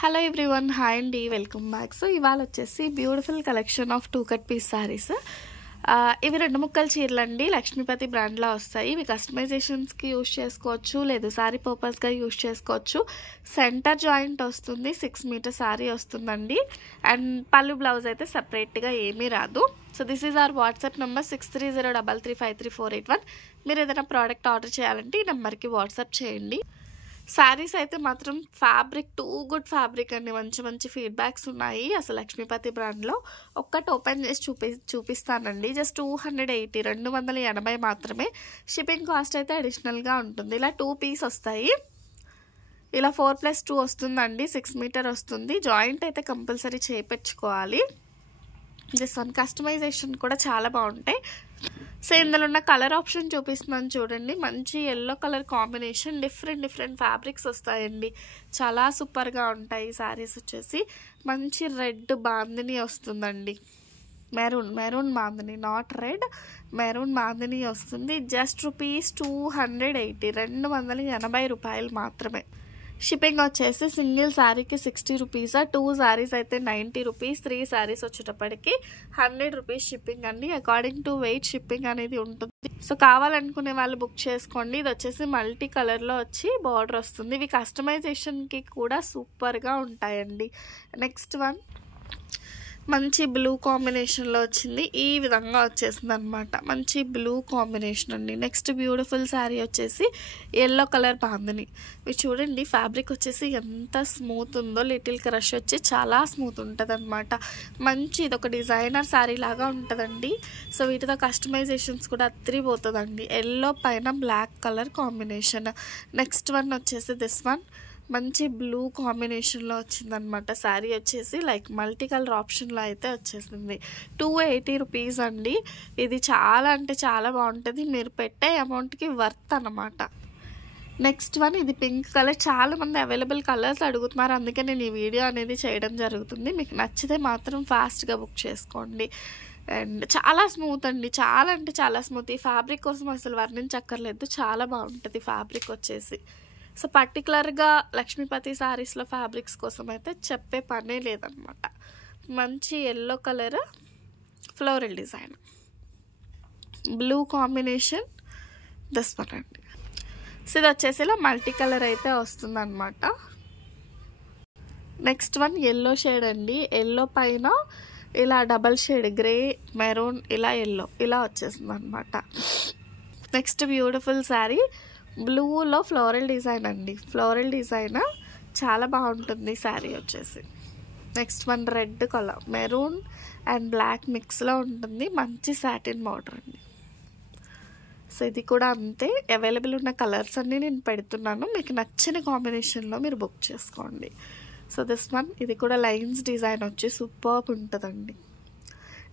Hello everyone, hi అండి, welcome back. So ఇవాళ వచ్చేసి beautiful collection of 2 cut piece sarees. ఇవి 2 ముక్కల చీరలు అండి, లక్ష్మీపతి బ్రాండ్లో వస్తాయి. ఇవి కస్టమైజేషన్స్కి యూజ్ చేసుకోవచ్చు, లేదు శారీ పర్పస్గా యూజ్ చేసుకోవచ్చు. సెంటర్ జాయింట్ వస్తుంది, 6 మీటర్ శారీ వస్తుందండి. అండ్ పళ్ళు బ్లౌజ్ అయితే సపరేట్గా ఏమీ రాదు. So this is our WhatsApp number 6303353481. మీరు ఏదైనా ప్రోడక్ట్ ఆర్డర్ చేయాలంటే ఈ నెంబర్కి వాట్సాప్ చేయండి. శారీస్ అయితే మాత్రం ఫ్యాబ్రిక్ టూ గుడ్ ఫ్యాబ్రిక్ అండి, మంచి మంచి ఫీడ్బ్యాక్స్ ఉన్నాయి అసలు లక్ష్మీపతి బ్రాండ్లో. ఒక్కటి ఓపెన్ చేసి చూపిస్తానండి. జస్ట్ 280, 280 మాత్రమే. షిప్పింగ్ కాస్ట్ అయితే అడిషనల్గా ఉంటుంది. ఇలా 2 పీస్ వస్తాయి, ఇలా 4+2 వస్తుందండి. 6 మీటర్ వస్తుంది. జాయింట్ అయితే కంపల్సరీ చేయించుకోవాలి. జస్ట్ వన్ కస్టమైజేషన్ కూడా చాలా బాగుంటాయి. సో ఇందులో ఉన్న కలర్ ఆప్షన్ చూపిస్తున్నాను చూడండి. మంచి yellow colour combination, different fabrics వస్తాయండి. చాలా సూపర్గా ఉంటాయి. శారీస్ వచ్చేసి మంచి రెడ్ బాందిని వస్తుందండి, maroon bandhani, not red, maroon bandhani వస్తుంది. జస్ట్ రూపీస్ 280, 280 రూపాయలు మాత్రమే. షిప్పింగ్ వచ్చేసి సింగిల్ శారీకి 60 రూపీస్, 2 శారీస్ అయితే 90 రూపీస్, 3 శారీస్ వచ్చేటప్పటికి 100 రూపీస్ షిప్పింగ్ అండి. అకార్డింగ్ టు వెయిట్ షిప్పింగ్ అనేది ఉంటుంది. సో కావాలనుకునే వాళ్ళు బుక్ చేసుకోండి. ఇది వచ్చేసి మల్టీ కలర్లో వచ్చి బార్డర్ వస్తుంది. ఇవి కస్టమైజేషన్కి కూడా సూపర్గా ఉంటాయండి. నెక్స్ట్ వన్ మంచి బ్లూ కాంబినేషన్లో వచ్చింది. ఈ విధంగా వచ్చేసింది అనమాట, మంచి బ్లూ కాంబినేషన్ అండి. నెక్స్ట్ బ్యూటిఫుల్ శారీ వచ్చేసి ఎల్లో కలర్ బాందిని. మీరు చూడండి, ఫ్యాబ్రిక్ వచ్చేసి ఎంత స్మూత్ ఉందో. లిటిల్ క్రష్ వచ్చి చాలా స్మూత్ ఉంటుంది అనమాట. మంచి ఇది ఒక డిజైనర్ శారీ లాగా ఉంటుందండి. సో వీటితో కస్టమైజేషన్స్ కూడా అత్తిరిపోతుందండి. ఎల్లో పైన black colour combination. Next one వచ్చేసి దిస్ వన్ మంచి బ్లూ కాంబినేషన్లో వచ్చిందనమాట. శారీ వచ్చేసి లైక్ మల్టీ కలర్ ఆప్షన్లో అయితే వచ్చేసింది. 280 రూపీస్ అండి. ఇది చాలా అంటే చాలా బాగుంటుంది. మీరు పెట్టే అమౌంట్కి వర్త్ అనమాట. నెక్స్ట్ వన్ ఇది పింక్ కలర్. చాలామంది అవైలబుల్ కలర్స్ అడుగుతున్నారు, అందుకే నేను ఈ వీడియో అనేది చేయడం జరుగుతుంది. మీకు నచ్చితే మాత్రం ఫాస్ట్గా బుక్ చేసుకోండి. అండ్ చాలా స్మూత్ అండి, చాలా అంటే చాలా స్మూత్. ఈ ఫ్యాబ్రిక్ కోసం అసలు వర్ణించక్కర్లేదు, చాలా బాగుంటుంది ఫ్యాబ్రిక్ వచ్చేసి. సో పర్టికులర్గా లక్ష్మీపతి శారీస్లో ఫ్యాబ్రిక్స్ కోసం అయితే చెప్పే పనే లేదనమాట. మంచి yellow colour floral design, blue combination, this one అండి. సో ఇది వచ్చేసి ఇలా మల్టీ కలర్ అయితే వస్తుందన్నమాట. నెక్స్ట్ వన్ ఎల్లో షేడ్ అండి. ఎల్లో పైన ఇలా డబల్ షేడ్ గ్రే, మెరూన్, ఇలా ఎల్లో ఇలా వచ్చేసింది అనమాట. నెక్స్ట్ బ్యూటిఫుల్ శారీ బ్లూలో ఫ్లోరల్ డిజైన్ అండి. ఫ్లోరల్ డిజైన్ చాలా బాగుంటుంది శారీ వచ్చేసి. Next one red colour, maroon and black మిక్స్లో ఉంటుంది. మంచి సాటిన్ బార్డర్ అండి. సో ఇది కూడా అంతే. అవైలబుల్ ఉన్న కలర్స్ అన్నీ నేను పెడుతున్నాను, మీకు నచ్చిన కాంబినేషన్లో మీరు బుక్ చేసుకోండి. సో దిస్ వన్ ఇది కూడా లైన్స్ డిజైన్ వచ్చి సూపర్బ్ ఉంటుందండి.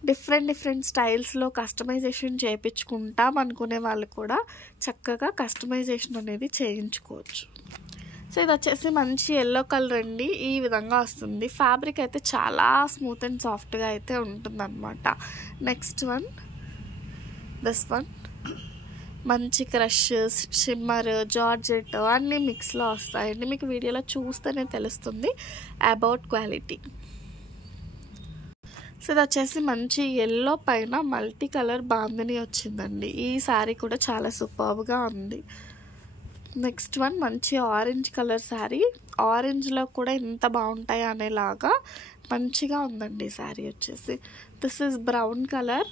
డిఫరెంట్ స్టైల్స్లో కస్టమైజేషన్ చేయించుకుంటాం అనుకునే వాళ్ళు కూడా చక్కగా కస్టమైజేషన్ అనేది చేయించుకోవచ్చు. సో ఇది వచ్చేసి మంచి ఎల్లో కలర్ అండి. ఈ విధంగా వస్తుంది. ఫ్యాబ్రిక్ అయితే చాలా స్మూత్ అండ్ సాఫ్ట్గా అయితే ఉంటుందన్నమాట. నెక్స్ట్ వన్ దిస్ వన్ మంచి క్రష్, షిమ్మర్, జార్జెట్ అన్నీ మిక్స్లో వస్తాయండి. మీకు వీడియోలో చూస్తేనే తెలుస్తుంది అబౌట్ క్వాలిటీ. సో ఇది వచ్చేసి మంచి ఎల్లో పైన మల్టీ కలర్ బాందిని వచ్చిందండి. ఈ శారీ కూడా చాలా సూపర్గా ఉంది. నెక్స్ట్ వన్ మంచి ఆరెంజ్ కలర్ శారీ. ఆరెంజ్లో కూడా ఎంత బాగుంటాయి అనేలాగా మంచిగా ఉందండి శారీ వచ్చేసి. This is brown colour.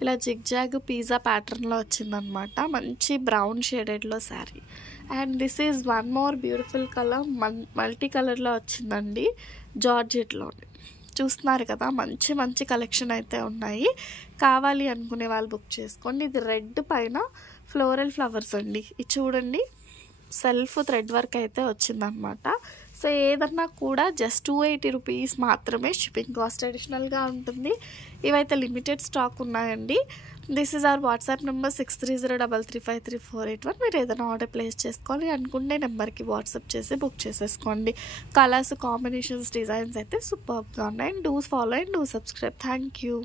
ఇలా జిగ్జాగ్ పిజ్జా ప్యాటర్న్లో వచ్చిందనమాట. మంచి బ్రౌన్ షేడెడ్లో sari. And this is one more beautiful colour, multi కలర్లో వచ్చిందండి, జార్జెట్లోని. చూస్తున్నారు కదా, మంచి కలెక్షన్ అయితే ఉన్నాయి. కావాలి అనుకునే వాళ్ళు బుక్ చేసుకోండి. ఇది రెడ్ పైన ఫ్లోరల్ ఫ్లవర్స్ అండి. ఇది చూడండి, సెల్ఫ్ థ్రెడ్ వర్క్ అయితే వచ్చిందనమాట. సో ఏదన్నా కూడా జస్ట్ 280 రూపీస్ మాత్రమే. షిప్పింగ్ కాస్ట్ అడిషనల్గా ఉంటుంది. ఇవైతే లిమిటెడ్ స్టాక్ ఉన్నాయండి. This is our WhatsApp number 6303353481. మీరు ఏదైనా ఆర్డర్ ప్లేస్ చేసుకోవాలి అనుకుంటే నెంబర్కి వాట్సాప్ చేసి బుక్ చేసేసుకోండి. కలర్స్, కాంబినేషన్స్, డిజైన్స్ అయితే సూపర్గా ఉన్నాయి. Do follow and do subscribe. Thank you.